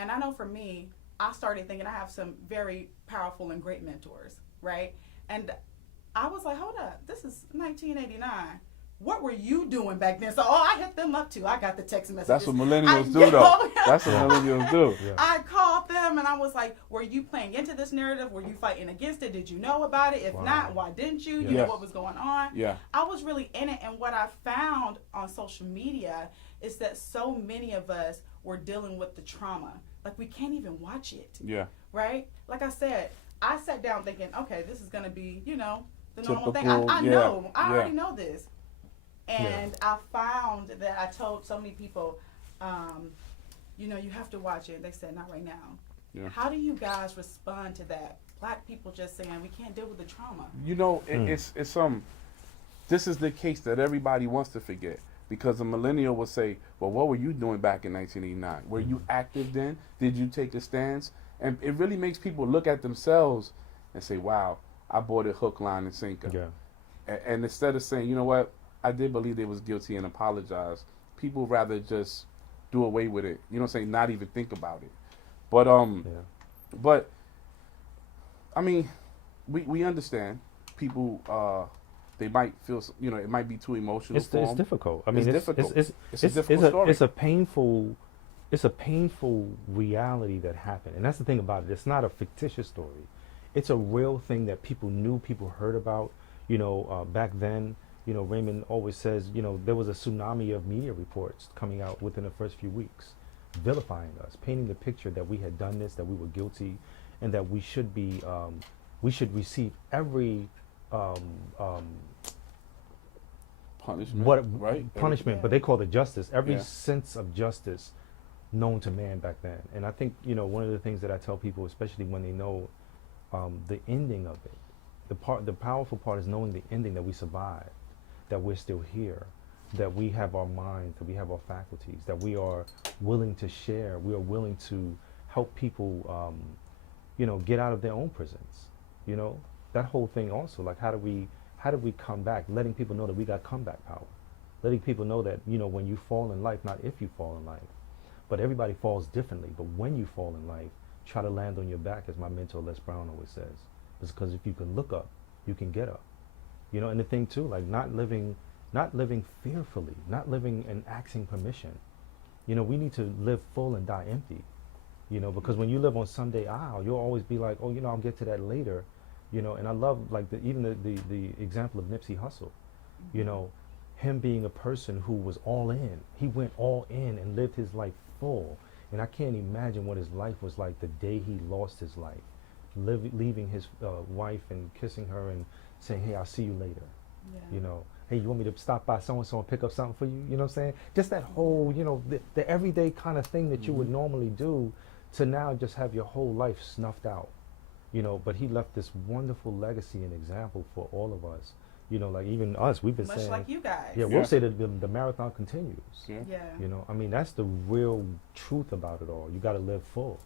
And I know for me, I started thinking I have some very powerful and great mentors, right? And I was like, hold up, this is 1989. What were you doing back then? So, I hit them up too. I got the text messages. That's what millennials do, though. That's what millennials do. Yeah. I called them and I was like, were you playing into this narrative? Were you fighting against it? Did you know about it? If Wow. not, why didn't you? You Yes. know what was going on? Yeah. I was really in it. And what I found on social media is that so many of us were dealing with the trauma. Like, we can't even watch it, Yeah. right? Like I said, I sat down thinking, okay, this is going to be, the normal thing. Typical, I yeah, know. I yeah. already know this. And I found that I told so many people, you have to watch it. They said, not right now. Yeah. How do you guys respond to that? Black people just saying, we can't deal with the trauma. It's this is the case that everybody wants to forget. Because a millennial will say, well, what were you doing back in 1989? Were you active then? Did you take a stance? And it really makes people look at themselves and say, wow, I bought it hook, line, and sinker. Yeah. And instead of saying, you know what, I did believe they was guilty and apologize, people rather just do away with it. You know what I'm saying? Not even think about it. But but I mean, we understand people. They might feel, it might be too emotional for them. It's difficult. I mean, it's difficult. It's a difficult story. It's a painful reality that happened, and that's the thing about it. It's not a fictitious story. It's a real thing that people knew, people heard about. Back then, Raymond always says, there was a tsunami of media reports coming out within the first few weeks, vilifying us, painting the picture that we had done this, that we were guilty, and that we should be, we should receive every punishment, right? Punishment, but they called it justice. Every sense of justice known to man back then. And I think one of the things that I tell people, especially when they know the ending of it, the powerful part is knowing the ending, that we survived, that we're still here, that we have our minds, that we have our faculties, that we are willing to share, we are willing to help people, get out of their own prisons. That whole thing also, like how do we come back, letting people know that we got comeback power, letting people know that, when you fall in life, not if you fall in life, but everybody falls differently, but when you fall in life, try to land on your back, as my mentor Les Brown always says. It's because if you can look up, you can get up. And the thing too, like not living fearfully, not living and asking permission. We need to live full and die empty. Because when you live on Sunday aisle, you'll always be like, oh, I'll get to that later. And I love like even the example of Nipsey Hussle. Him being a person who was all in. He went all in and lived his life full. And I can't imagine what his life was like the day he lost his life. Leaving his wife and kissing her and saying, hey, I'll see you later. Yeah. Hey, you want me to stop by so-and-so and pick up something for you? You know what I'm saying? Just that whole, the everyday kind of thing that you would normally do, to now just have your whole life snuffed out. But he left this wonderful legacy and example for all of us. Like even us, we've been much saying, like you guys. Yeah, we'll say that the marathon continues. Yeah. Yeah. I mean, that's the real truth about it all. You got to live full.